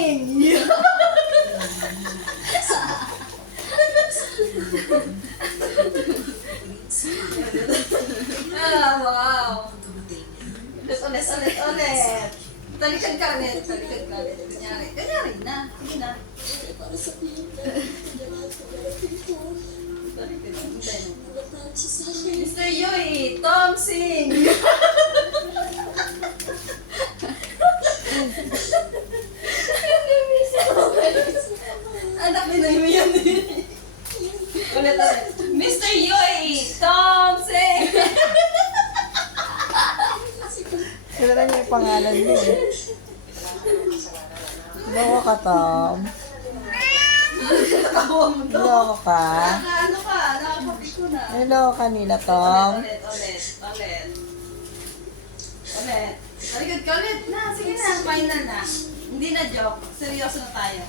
sing! Wow! Ulit. Talikad ka ulit. Kunyari na. Sige na. Mr. Yui, Tom Sing! Anak, minay mo yan. Ulit. Mr. Yui, Tom Sing! Kilala niya yung pangalan niya eh. Loko ka, Tom. Loko ka. Ano ka? Nakakapi ko na. Loko ka nila, Tom. Ulit. Talikod ka ulit. Na, sige na. Final na. Hindi na joke. Seryoso na tayo.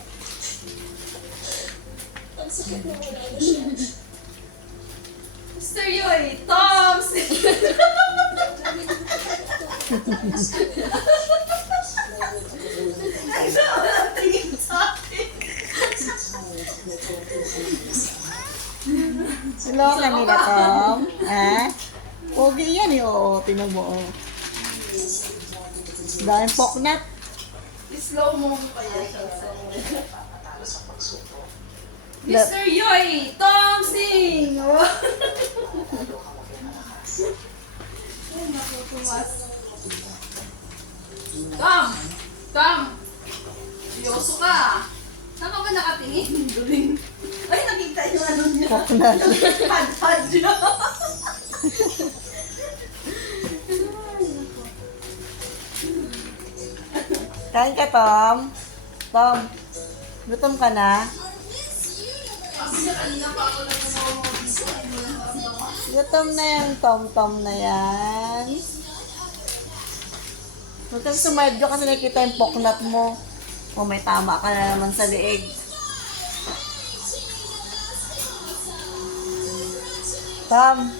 Mr. Yui, Tom Sing! Ay, siya walang tingin sa akin. Loko ka nila, Tom. Ha? Pogi yan eh, oo. Tingnan mo, oh. Dahil poknat. Slow mo kaya siya. Mr. Yui, Tom Sing! Ay, natutuwas. Tom! Seryoso ka. Saan ka ba nakatingin? Duling. Ay, nakita yung ano niya. Poknat. Pad-pad niya. Kain ka, Tom. Tom, gutom ka na? Gutom na yung Tom-Tom na yan. Huwag kang sumadyo kasi nakikita yung poknat mo. O may tama ka na naman sa leeg. Tom.